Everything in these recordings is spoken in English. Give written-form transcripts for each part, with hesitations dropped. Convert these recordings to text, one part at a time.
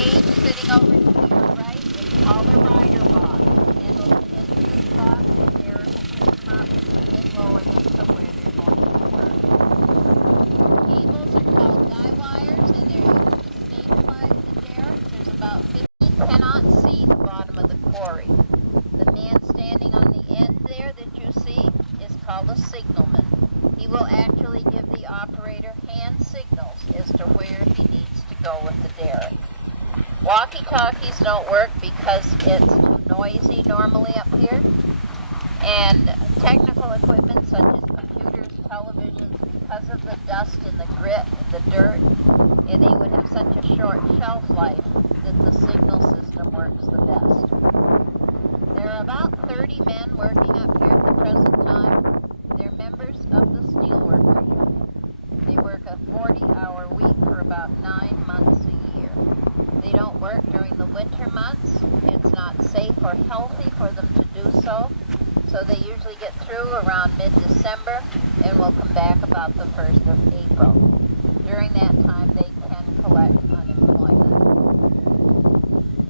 cage sitting over to your right is called a rider box. And they'll get into this box and Derek will pick them up and lower them to where they're going to work. Cables are called guy wires and they're used to stabilize the derrick. There's about 50. He cannot see the bottom of the quarry. The man standing on the end there that you see is called a signalman. He will actually give the operator hand signals as to where he needs to go with the derrick. Walkie-talkies don't work because it's too noisy normally up here. And technical equipment such as computers, televisions, because of the dust and the grit and the dirt, and they would have such a short shelf life that the signal system works the best. There are about 30 men working up here at the present time. They're members of the Steelworkers Union. They work a 40-hour week for about 9 months a year. They don't work during the winter months. It's not safe or healthy for them to do so. So they usually get through around mid-December and will come back about the 1st of April. During that time, they can collect unemployment.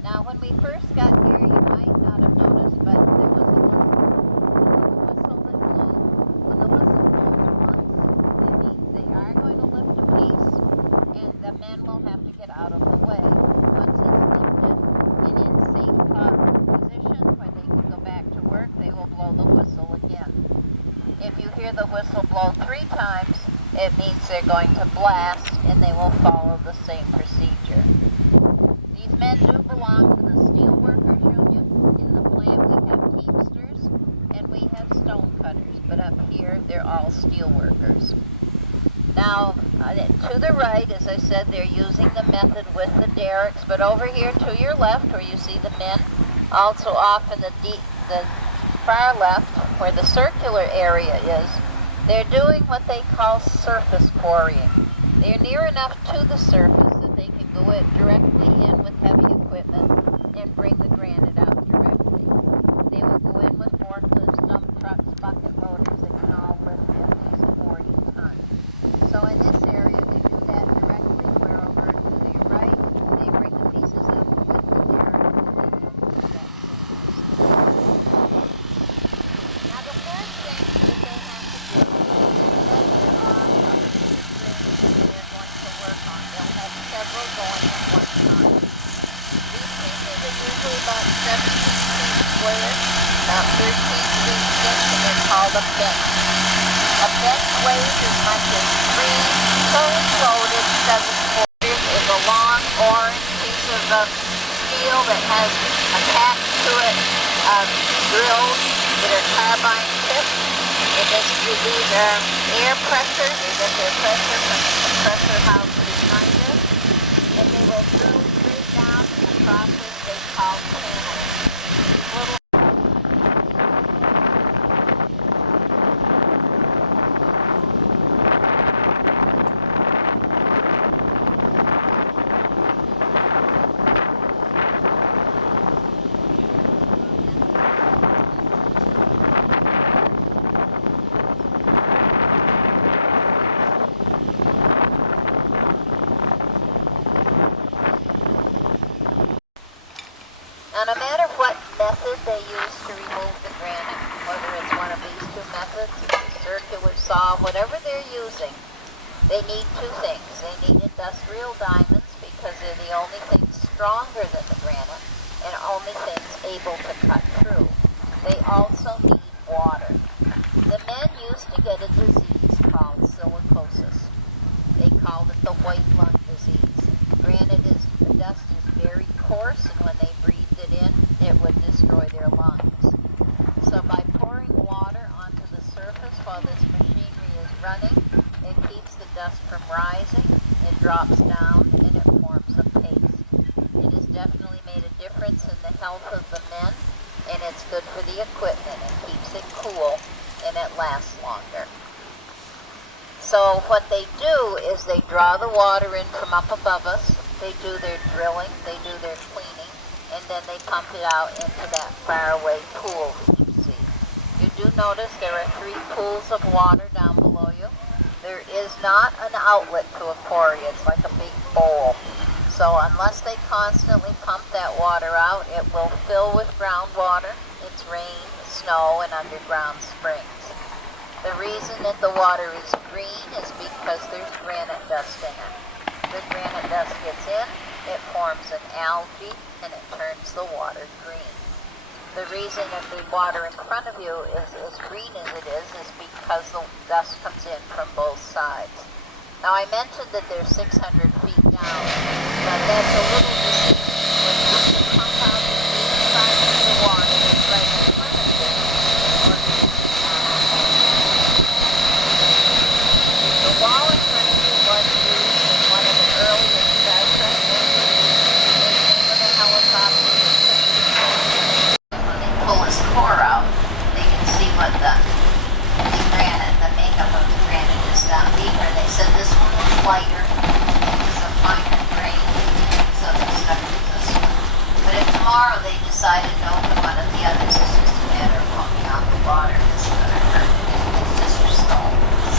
Now, when we first got here, you might not have noticed, but there was a little whistle that blew. When the whistle blows once, it means they are going to lift a piece, and the men will have to get out of the way. Once it's lifted and in safe position where they can go back to work, they will blow the whistle again. If you hear the whistle blow 3 times, it means they're going to blast, and they will follow the same procedure. These men do belong to the Steelworkers Union. In the plant we have teamsters and we have stone cutters, but up here they're all steel workers. Now, to the right, as I said, they're using the method with the derricks, but over here to your left where you see the men, also off in the far left where the circular area is, they're doing what they call surface quarrying. They're near enough to the surface that they can go directly in with heavy equipment and bring the granite out directly. They will go in with forklifts, dump trucks, bucket loaders that can all lift at least 40 tons. So in this area, they do that directly, where over to the right, they bring the pieces up with the derrick and then they'll do that same procedure. Now the first thing that they have to do is measure off a piece of granite that they're going to work on. They'll have several going at one time. These pieces are usually about 17 feet square, about 13 feet thick, and they're called a bench. A bench weighs as much as 3 fully loaded 7/4 is a long orange piece of steel that has attached to it drills that are carbine tips. And these are air pressure. They get their pressure from the compressor house behind it. And they will drill straight down in a process they call channeling. These little Now, no matter what method they use to remove the granite, whether it's one of these 2 methods, circular saw, whatever they're using, they need 2 things. They need industrial diamonds because they're the only things stronger than the granite and only things able to cut through. They also need water. The men used to get a disease called silicosis. They called it the white lung disease. The dust is very coarse, and when they breathed it in, it would destroy their lungs. So by pouring water onto the surface while this machinery is running, it keeps the dust from rising, it drops down, and it forms a paste. It has definitely made a difference in the health of the men, and it's good for the equipment. It keeps it cool, and it lasts longer. So what they do is they draw the water in from up above us, they do their drilling, they do their cleaning, and then they pump it out into that faraway pool that you see. You do notice there are 3 pools of water down below you. There is not an outlet to a quarry. It's like a big bowl. So So unless they constantly pump that water out, it will fill with groundwater. It's rain, snow, and underground springs. The reason that the water is green is because there's granite dust in it. The granite dust gets in, it forms an algae, and it turns the water green. The reason that the water in front of you is as green as it is because the dust comes in from both sides. Now I mentioned that they're 600 feet down, but that's a little deceiving. When you have to pump out the green side of the water that's right in front of you, in order to keep the wall in front of you was used in one of the earliest Star Trek movies. The name of the helicopter is when they pull his core out, they can see what the granite, the makeup of the granite is down deeper. They said this one was lighter, it was a finer grain, so they stuck with this one. But if tomorrow they decided to open one of the others, it's just a matter of pumping out the water. It's going to hurt. It's just for stones.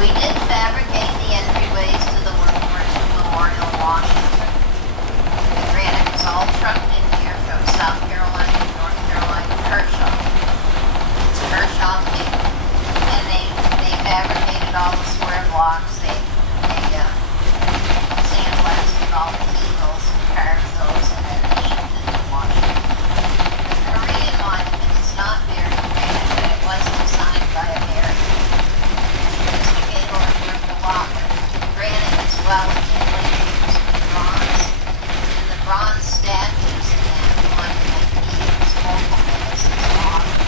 We did fabricate the entryways to the Workforce Memorial in Washington. The granite was all trucked in here from South Carolina, North Carolina, Kershaw. It's Kershaw big. And they fabricated all the square blocks. They sandblasted all the eagles and carved those, and then they shipped it to Washington. The Korean monument is not buried in granite, but it was designed by American. Mr. Gaylord worked a lot with granite as well as he later used bronze. And the bronze statues in that monument, he used local myths as models.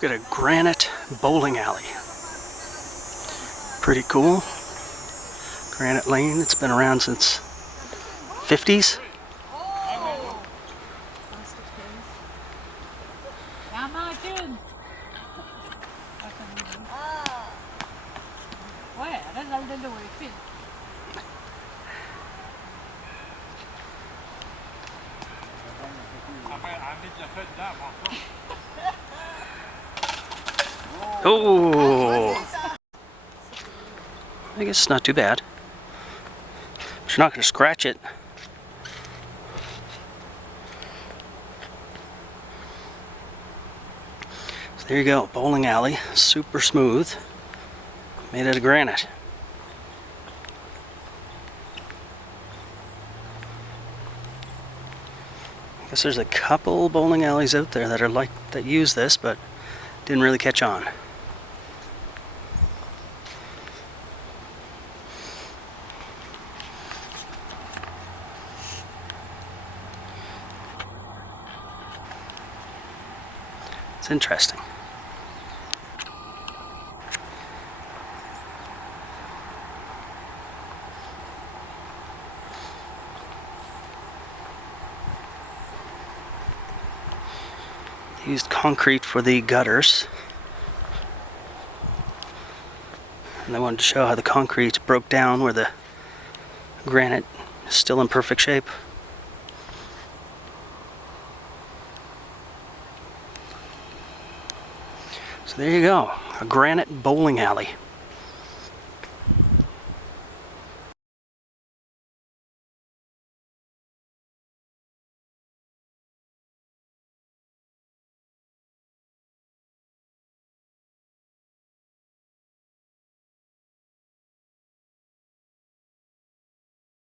We've got a granite bowling alley. Pretty cool. Granite Lane, it's been around since 50s. Oh! I guess it's not too bad. But you're not going to scratch it. So there you go, bowling alley, super smooth, made out of granite. I guess there's a couple bowling alleys out there that use this, but didn't really catch on. It's interesting. They used concrete for the gutters. And I wanted to show how the concrete broke down where the granite is still in perfect shape. So there you go, a granite bowling alley.